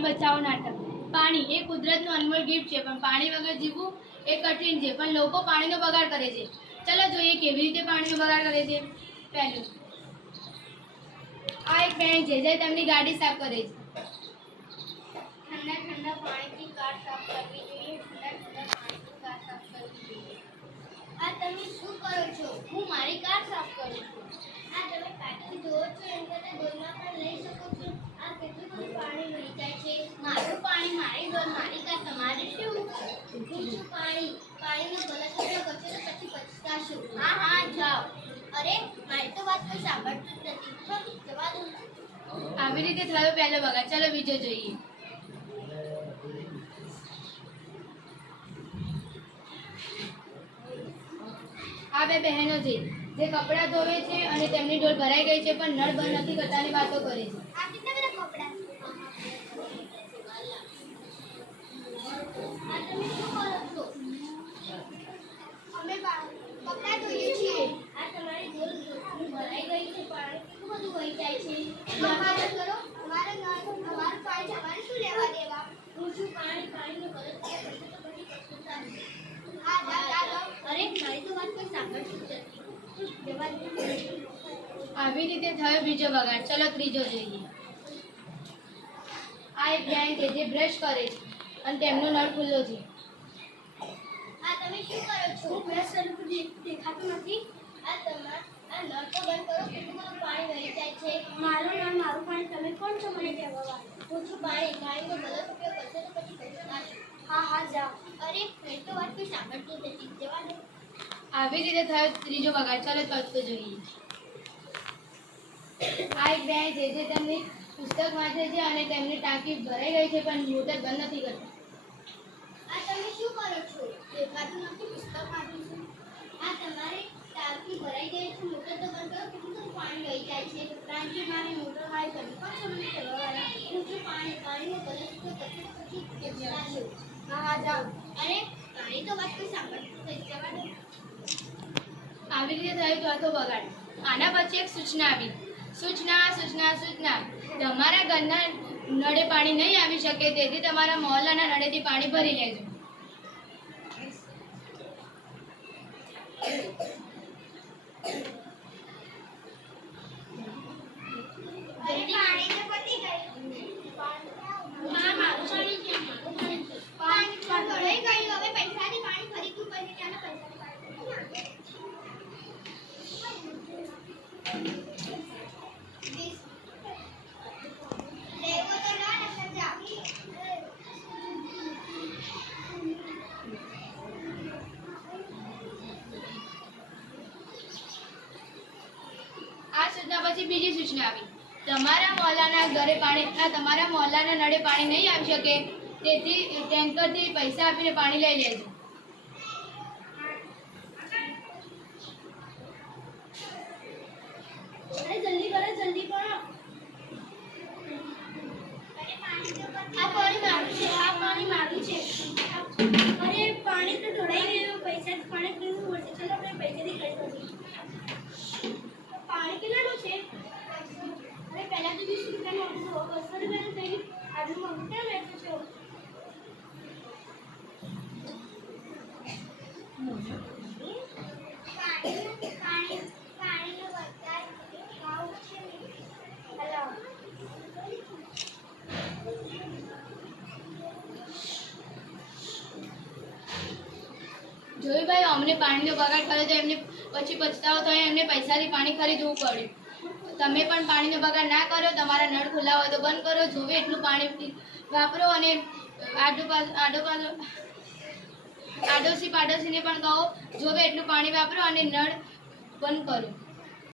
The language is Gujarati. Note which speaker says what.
Speaker 1: પાણી બચાવો નાટક. પાણી એ કુદરતનું અનમોલ ગિફ્ટ છે, પણ પાણી વગર જીવવું એ કઠિન છે, પણ લોકો પાણીનો બગાડ કરે છે. ચલો જોઈએ કેવી રીતે પાણીનો બગાડ કરે છે. પહેલું. આ એક બેન છે, જે તેમની ગાડી સાફ કરે છે.
Speaker 2: પાણી મારી ડોલ મારી કાર તમારે શું હું પાણી. પાણીનો ગલત ઉપયોગ કરશો તો પછી પછતાશો. હા હા જાઓ. અરે મારી તો વાત કોઈ સાંભળતું જ નથી. જવા દો.
Speaker 1: આવી રીતે થયો પહેલો બગાડ ચાલો બીજો જોઈએ. આ બે બહેનો છે. જે કપડાં ધોવે છે અને તેમની ડોલ ભરાઈ ગઈ છે પણ નળ બંધ નથી કરતાની વાતો કરે છે. આવી રીતે થયો બીજો બગાડ ચલો ત્રીજો જોઈએ. આ એક ગાય છે જે બ્રશ કરે છે અને તેમનો નળ ખુલ્લો છે.
Speaker 2: આ તમે શું કરો છો? હું બ્રશ કરું દેખાતું નથી. આ તમાર આ નળ તો બંધ કરો કેટલું પાણી વહી જાય છે. મારું નળ મારું પાણી તમે કોણ છો મને કહેવા હું છું પાણી પાણીનો ગલત ઉપયોગ કરશો તો પછી પછતાશો હા હા જાઓ. અરે તો વાત કોઈ સાંભળતું નથી. જવા દો
Speaker 1: આવી રીતે થયો ત્રીજો બગાડ ચાલો ચોથો જોઈએ. આ એક બેન છે જે તેમની પુસ્તક વાંચે છે અને તેમની ટાંકી ભરાઈ ગઈ છે પણ મોટર બંધ નથી કરતા.
Speaker 2: આ તમે શું કરો છો? દેખાતું નથી પુસ્તક વાંચું છું. આ તમારે ટાંકી ભરાઈ ગઈ છે મોટર તો બંધ કરો. કેટલું પાણી વહી જાય છે? ટાંકી મારી મોટર મારી તમે પણ છો મને કહેવા હું જો પાણી પાણીનો કરશો તો પછી પછતાશો. હા હા જાઓ. અરે પાણી તો વાત કોઈ સાંભળતું થઈ
Speaker 1: આવી રીતે થયો તો બગાડ આના પછી એક સૂચના આવી. સૂચના સૂચના સૂચના. તમારા ઘરના નળે પાણી નહીં આવી શકે, તેથી તમારા મહોલ્લાના નળેથી પાણી ભરી લેજો. સૂચના પછી બીજી સૂચના આવી. તમારા મહોલ્લાના ઘરે પાણી તમારા મહોલ્લાના નળે પાણી નહીં આવી શકે. તેથી ટેન્કરથી પૈસા આપીને પાણી લઈ લેજો.
Speaker 2: જલ્દી કરો જલ્દી કરો આ પાણી મારું છે આ પાણી મારું છે અરે પાણી તો ઢોળાઈ ગયું પૈસા પાણી પીવું પડશે ચલો આપણે પૈસાથી કરી દઈએ પાણી કેટલાનું છે અરે પહેલા તો વીસ રૂપિયાનું હતું હવે બસો રૂપિયાનું થઈ ગયું આટલું મોંઘું કેમ વેચો છો પાણી પાણી પાણીનો વરસાદ ખાવું છે હેલો
Speaker 1: જોયું ભાઈ, અમને પાણીનો બગાડ કર્યો તો એમને પછી પછતાવો થયો એમને પૈસાથી પાણી ખરીદવું પડ્યું. તમે પણ પાણીનો બગાડ ના કરો, તમારા નળ ખુલ્લા હોય તો બંધ કરો, જોવે એટલું પાણી વાપરો અને આડો આડો આડોશી પાડોશીને પણ કહો, જોવે એટલું પાણી વાપરો અને નળ બંધ કરો.